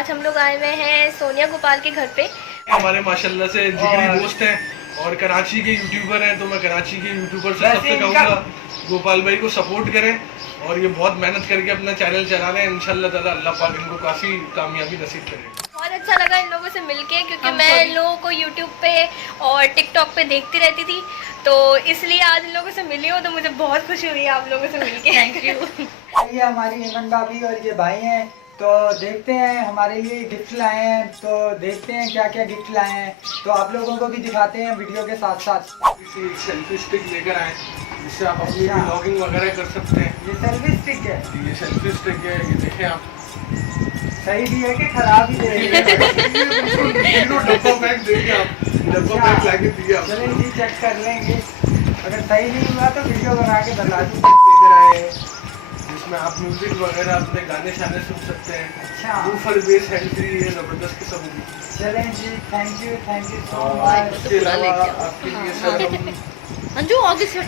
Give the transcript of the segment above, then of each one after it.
आज हम लोग आए हुए हैं सोनिया गोपाल के घर पे। हमारे माशाल्लाह से जिगरी दोस्त हैं और कराची के यूट्यूबर हैं, तो मैं कराची के यूट्यूबर से सबसे कहूँगा गोपाल भाई को सपोर्ट करें। और ये बहुत मेहनत करके अपना चैनल चला रहे हैं, इंशाल्लाह ताला अल्लाह पाक इनको काफ़ी कामयाबी नसीब करे। बहुत अच्छा लगा इन लोगों से मिलके, क्योंकि मैं इन लोगों को यूट्यूब पे और टिकटॉक पे देखती रहती थी, तो इसलिए आज इन लोगों से मिली हूँ, तो मुझे बहुत खुशी हुई आप लोगों से मिलके। Thank you. ये हमारी हेमन भाभी और ये भाई हैं, तो देखते हैं हमारे लिए गिफ्ट लाए हैं, तो देखते हैं क्या क्या गिफ्ट लाए हैं, तो आप लोगों को भी दिखाते हैं वीडियो के साथ साथ। सेल्फी स्टिक लेकर आए जिससे आप अपनी व्लॉगिंग वगैरह कर सकते हैं। ये सेल्फी स्टिक है, ये सेल्फी स्टिक है, ये देखें आप। सही भी है कि खराब ही है? डब्बा पैक देंगे आप, डब्बा पैक लाके दिए आप। चलें जी, चेक कर लेंगे, अगर सही नहीं हुआ तो वीडियो बना के बता दूँ। लेकर आए जिसमें आप म्यूजिक वगैरह अपने गाने शाने सुन सकते हैं। अच्छा, बूफर बेस हैंड फ्री है, जबरदस्त किस्म की। चलें जी, थैंक यू सो मच। इसके अलावा आपके लिए सर अंजू आगे से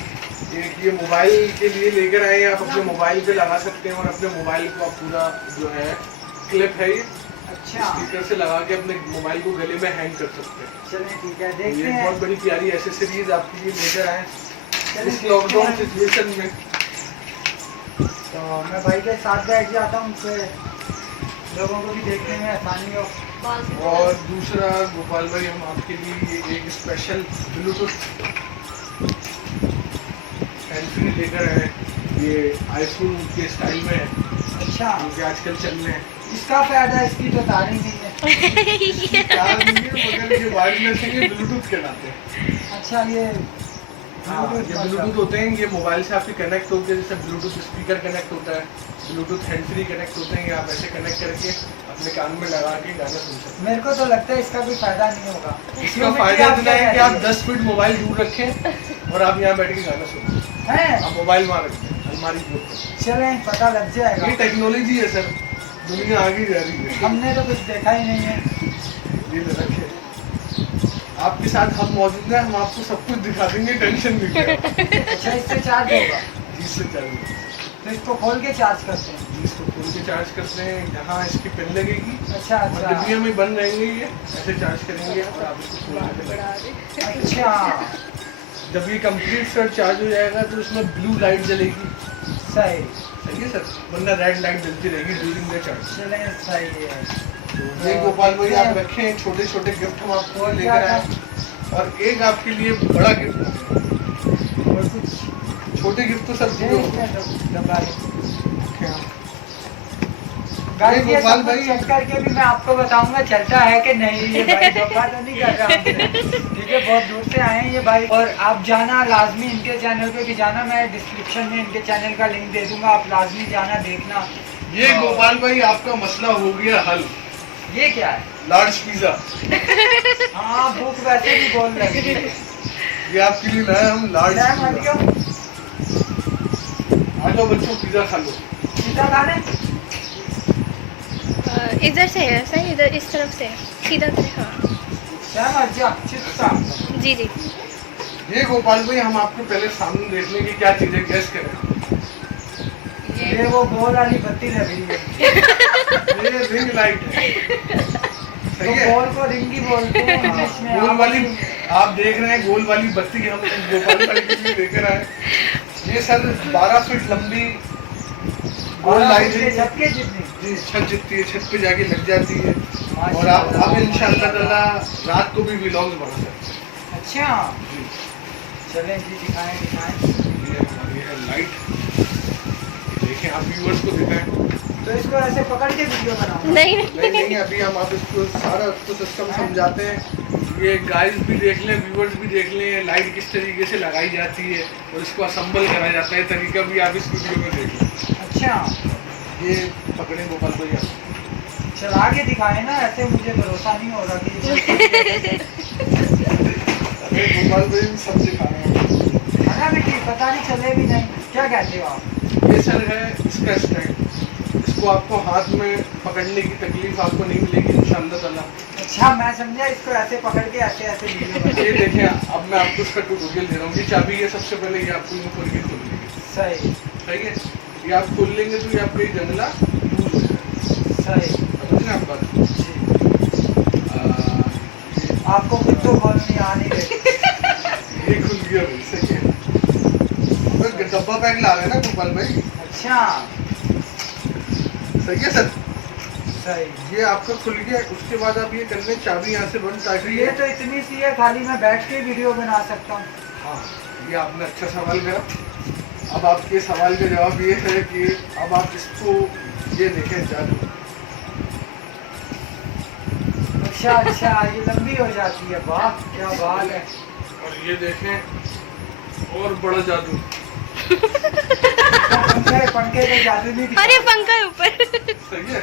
ये मोबाइल के लिए लेकर आए हैं, आप अपने मोबाइल पे लगा सकते हैं और अपने मोबाइल को आप पूरा जो है क्लिप है ये अच्छा, स्पीकर से लगा के अपने मोबाइल को गले में हैंग कर सकते हैं। चलें ठीक है, देखते ये हैं। बहुत बड़ी प्यारी एसेसरीज आपके लिए लेकर आए इस लॉकडाउन सिचुएशन में। तो मैं भाई के साथ बैठ जाता हूँ, फिर लोगों को भी देखने में आसानी हो। और दूसरा गोपाल भाई, हम आपके लिए एक स्पेशल ब्लूटूथ हैंड फ्री लेकर आए, ये आईफोन के स्टाइल में है। अच्छा, क्योंकि आजकल चल रहे हैं। इसका फायदा इसकी तो तार ही नहीं है। तार नहीं है, मगर ये वायरलेस है, ये ब्लूटूथ कहलाते हैं। अच्छा, ये हाँ, ये ब्लूटूथ होते हैं, ये मोबाइल से आपके कनेक्ट होते हैं, जैसे ब्लूटूथ स्पीकर कनेक्ट होता है, ब्लूटूथ हैंड फ्री कनेक्ट होते हैं। ये आप ऐसे कनेक्ट करके अपने कान में लगा के गाना सुन सकते हैं। मेरे को तो लगता है इसका कोई फायदा नहीं होगा। इसका फायदा इतना है कि आप 10 फीट मोबाइल दूर रखें और आप यहाँ बैठ के गाना सुनें। आप मोबाइल वहाँ रखें अलमारी के ऊपर। चलें, पता लग जाएगा। ये टेक्नोलॉजी है सर, दुनिया आगे जा रही है। हमने तो कुछ देखा ही नहीं है। ये रखे आपके साथ हम मौजूद हैं, हम आपको सब कुछ दिखा देंगे, टेंशन नहीं करें। अच्छा, इससे चार्ज होगा? इससे चाहिए तो इसको खोल के चार्ज करते हैं? इसको खोल के चार्ज करते हैं, यहाँ इसकी पिन लगेगी। अच्छा और अच्छा डिब्बियों में बंद रहेंगे, ये ऐसे चार्ज करेंगे और आप इसको खोल के लगाएंगे। अच्छा, जब ये कंप्लीट सर चार्ज हो जाएगा तो इसमें ब्लू लाइट जलेगी। सही सही है सर, वरना रेड लाइट जलती रहेगी ड्यूरिंग द चार्ज। चलें, सही है। ये गोपाल भाई आप रखें, छोटे छोटे गिफ्ट हम आपको लेकर आए और एक आपके लिए बड़ा गिफ्ट और कुछ छोटे गिफ्ट तो सब दिए गाइस, ये गोपाल सब भाई चेक करके भी मैं आपको बताऊंगा चलता है कि नहीं। ये भाई धोखा तो नहीं कर रहा हमसे, ठीक है? बहुत दूर से आए हैं ये भाई, और आप जाना लाजमी इनके चैनल पे भी जाना, मैं डिस्क्रिप्शन में इनके चैनल का लिंक दे दूंगा, आप लाजमी जाना देखना। ये गोपाल भाई आपका मसला हो गया हल। ये क्या है? Large pizza. हाँ, भूख वैसे भी बोल रही है। ये आपके लिए लाए हम लार्ज पिज्जा। आ जाओ बच्चों, पिज्जा खा लो। सीधा खाने? इधर से है सही, इधर इस तरफ से सीधा से। हाँ जी जी। ये गोपाल भाई हम आपको पहले सामने देखने की क्या चीजें गैस करें। ये वो गोल वाली बत्ती लग रही है। ये रिंग लाइट है। तो सही है, गोल को रिंग ही बोलते हैं इंग्लिश में। गोल वाली आप देख रहे हैं, गोल वाली बत्ती हम गोपाल भाई के लिए लेकर आए। ये सर 12 फीट लंबी गोल लाइट है, छत के जितनी। जी छत जितनी है, छत पे जाके लग जाती है और आप इंशाअल्लाह ताला रात को भी व्लॉग्स बना सकते हैं। अच्छा, जी चलें जी, दिखाएं दिखाएं। ये हमारी है लाइट, देखें आप व्यूअर्स को दिखाएं। तो इसको ऐसे पकड़ के वीडियो बनाओ? नहीं नहीं, अभी हम आप इसको सारा उसको सिस्टम समझाते हैं। ये गाइस भी देख लें, व्यूअर्स भी देख लें, लाइट किस तरीके से लगाई जाती है और इसको असम्बल करा जाता है, तरीका भी आप इस वीडियो में देख लें। अच्छा, ये पकड़ें गोपाल भाई आप, चला के दिखाएं ना, ऐसे मुझे भरोसा नहीं हो रहा कि अरे गोपाल भाई सब सिखा रहे हैं। खाना भी ठीक, पता नहीं चले भी नहीं। क्या कहते हो आप? ये सर है इसका स्टैंड, इसको आपको हाथ में पकड़ने की तकलीफ आपको नहीं मिलेगी इंशाअल्लाह ताला। अच्छा, मैं समझा इसको ऐसे पकड़ के ऐसे ऐसे वीडियो बनाओ। ये देखें, अब मैं आपको इसका ट्यूटोरियल दे रहा हूँ। ये चाबी है, सबसे पहले ये आपको यूँ करके खोल लेंगे। सही सही है, ये आप खोल लेंगे तो ये आपका जंगला लूज हो जाएगा। सही, समझ रहे हैं आप बात? आ नहीं रही। ये खुल गया भाई, सही है। डब्बा पैक ला रहे हैं ना गोपाल भाई। अच्छा सही है सर। सही। ये आपका खुल गया, उसके बाद आप ये कर लें चाबी यहाँ से बंद, ताकि ये तो इतनी सी है, खाली मैं बैठ के वीडियो बना सकता हूँ। हाँ, ये आपने अच्छा सवाल करा। अब आपके सवाल का जवाब ये है कि अब आप इसको ये देखें जादू। अच्छा अच्छा, ये लंबी हो जाती है, वाह क्या बात है। और ये देखें और बड़ा जादू। पंखे का जादू नहीं दिखा। अरे पंखा है ऊपर। सही है।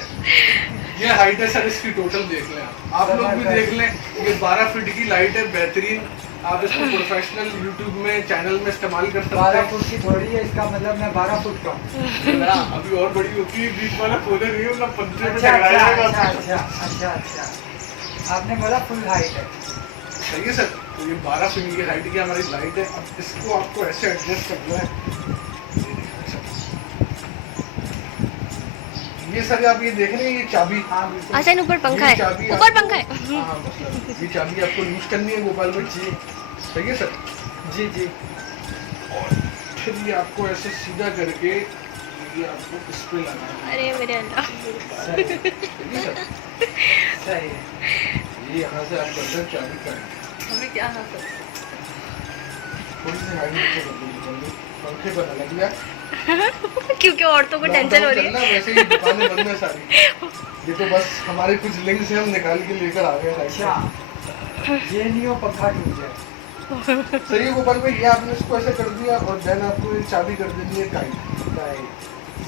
ये हाइट है सर इसकी, टोटल देख लें आप लोग भी देख लें। ये 12 फीट की लाइट है, बेहतरीन। आप इसको प्रोफेशनल यूट्यूब में चैनल में इस्तेमाल कर सकते 12 हैं। फुट की थोड़ी है, इसका मतलब मैं 12 फुट का हूँ। ना, अभी और बड़ी होती है, बीच वाला खोले नहीं हो ना, पंजे में अच्छा टकराया अच्छा है। अच्छा अच्छा अच्छा, आपने बोला फुल हाइट है। सही है सर। तो ये 12 फीट की हाइट की हमारी लाइट है। अब इसको आपको ऐसे एडजस्ट करना है। ये सर आप ये देख रहे हैं, ये चाबी। हाँ बिल्कुल। अच्छा ऊपर पंखा ये है, चाबी ऊपर आपको- पंखा है। हाँ, मतलब ये चाबी आपको यूज करनी है गोपाल भाई जी। सही है सर। जी जी। और फिर ये आपको ऐसे सीधा करके ये आपको इस पे लगाना है। अरे मेरे अल्लाह। सही सही है सर। सही है। ये यहाँ से आप करते चाबी का हमें क्या हासिल? थोड़ी सी हाइट नीचे कर दीजिए, पंखे पर लग गया। क्योंकि औरतों को टेंशन हो रही है। वैसे ही दुकानें बंद है सारी। ये तो बस हमारे कुछ लिंक से हम निकाल के लेकर आ गए। अच्छा, ये नहीं हो पंखा टूट जाए। सही है गोपाल भाई। ये आपने इसको ऐसे कर दिया और देन आपको ये चाबी कर देनी है टाइट। सही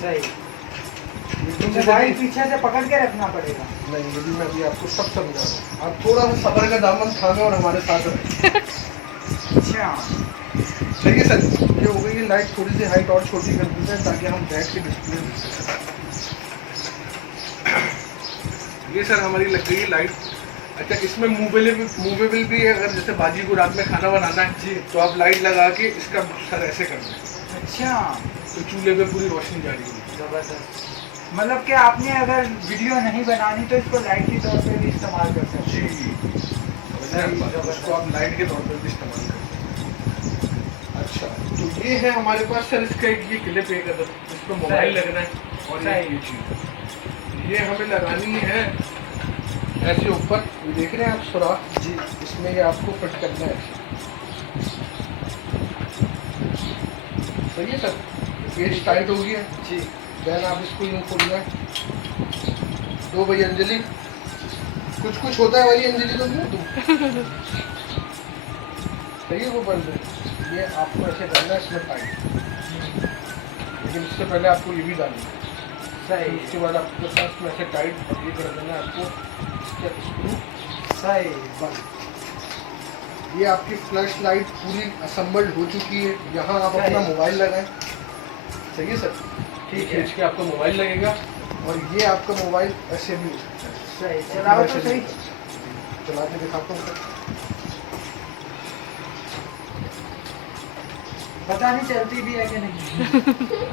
सही। ये मोबाइल पीछे से पकड़ के रखना पड़ेगा। नहीं, यदि मैं अभी आपको सब समझा रहा हूँ, आप थोड़ा सा सबर का दामन थामे और हमारे साथ रहें। अच्छा सही है सर। ये हो गई, ये लाइट थोड़ी सी हाइट और छोटी कर दी है ताकि हम बैठ के डिस्प्ले देख सकें। ये सर हमारी लग गई है लाइट। अच्छा, इसमें मूवेबल भी है। अगर जैसे बाजी को रात में खाना बनाना है जी, तो आप लाइट लगा के इसका सर ऐसे कर दें, अच्छा, तो चूल्हे पे पूरी रोशनी जा रही है। जबरदस्त। मतलब कि आपने अगर वीडियो नहीं बनानी तो इसको लाइट के तौर पे भी इस्तेमाल कर सकते जी, हैं। उसको आप लाइट के तौर पर भी इस्तेमाल कर सकते हैं। अच्छा, तो ये है हमारे पास सर इसका एक ये क्लिप एक अदर, इस पर मोबाइल लगना है। और ये चीज़ ये हमें लगानी है ऐसे ऊपर। ये देख रहे हैं आप सुराख जी, इसमें ये आपको फिट करना है ऐसे। सही है सर। पेज टाइट हो गया जी। देन आप इसको यूँ खोलना है। दो भाई अंजलि, कुछ कुछ होता है वाली अंजलि तो नहीं दूँ। सही है वो बंद है। ये आपको ऐसे डालना है इसमें टाइट, लेकिन इससे पहले आपको ये भी डालना है। सही उसके बाद आपके पास में ऐसे टाइट ये कर देना है आपको इसका स्क्रू। सही। बस ये आपकी फ्लैश लाइट पूरी असेंबल्ड हो चुकी है। यहाँ आप सही। अपना मोबाइल लगाएं। सही है सर। ठीक है। खींच के आपका मोबाइल लगेगा और ये आपका मोबाइल ऐसे भी हो सकता है। सही, चलाओ तो सही। चला के दिखाता हूँ सर। पता नहीं चलती भी है कि नहीं।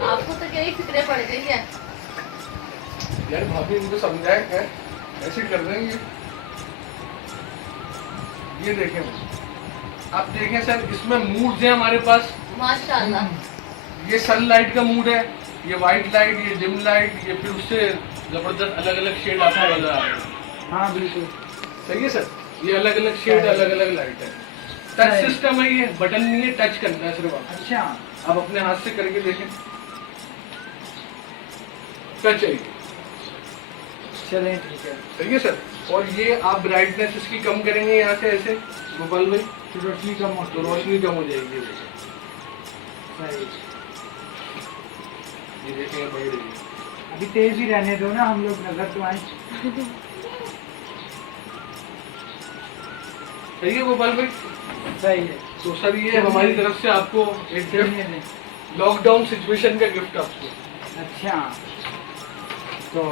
आपको तो क्या ही फिक्रे पड़ गई है। यार भाभी इनको समझाए क्या, ऐसे कर रहे हैं ये देखें आप, देखें सर इसमें मूड्स हैं हमारे पास। माशाल्लाह। ये सनलाइट का मूड है, ये वाइट लाइट, ये डिम लाइट, ये फिर उससे जबरदस्त अलग अलग शेड आपको नजर आ रहा है। हाँ बिल्कुल सही है सर। ये अलग अलग शेड, अलग अलग लाइट है। टच सिस्टम है, ये बटन नहीं है, टच करना है सिर्फ आप। अच्छा, आप अपने हाथ से करके देखें, टच है। चलें ठीक है। सही है सर। और ये आप ब्राइटनेस इसकी कम करेंगे यहाँ से ऐसे गोपाल भाई, तो रोशनी कम हो तो रोशनी कम हो जाएगी। सही। ये देखें बढ़ रही है। अभी तेज ही रहने दो ना, हम लोग नजर तो आए। सही है गोपाल भाई। सही है। तो सर ये हमारी तरफ से आपको एक गिफ्ट, लॉकडाउन सिचुएशन का गिफ्ट आपको। अच्छा, तो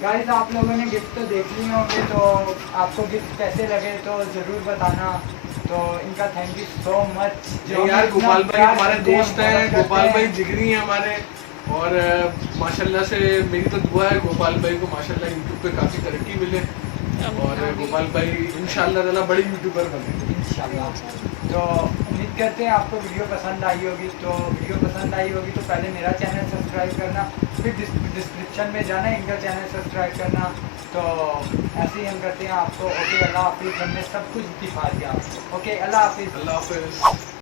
गाइस आप लोगों ने गिफ्ट तो देख लिए होंगे, तो आपको गिफ्ट कैसे लगे तो ज़रूर बताना। तो इनका थैंक यू सो मच। जो यार गोपाल भाई हमारे दोस्त हैं, गोपाल भाई जिगरी हैं हमारे। और माशाल्लाह से मेरी तो दुआ है गोपाल भाई को माशाल्लाह यूट्यूब पे काफ़ी तरक्की मिले। और गोपाल भाई इंशाल्लाह ताला बड़ी यूट्यूबर बने इंशाल्लाह। तो उम्मीद करते हैं आपको वीडियो पसंद आई होगी। तो वीडियो पसंद आई होगी तो पहले मेरा चैनल सब्सक्राइब करना, फिर डिस्क्रिप्शन में जाना, इनका चैनल सब्सक्राइब करना। तो ऐसे ही हम करते हैं आपको। ओके, अल्लाह हाफिज़। हमने सब कुछ दिखा दिया आपको। ओके, अल्लाह हाफिज़। अल्लाह हाफिज़।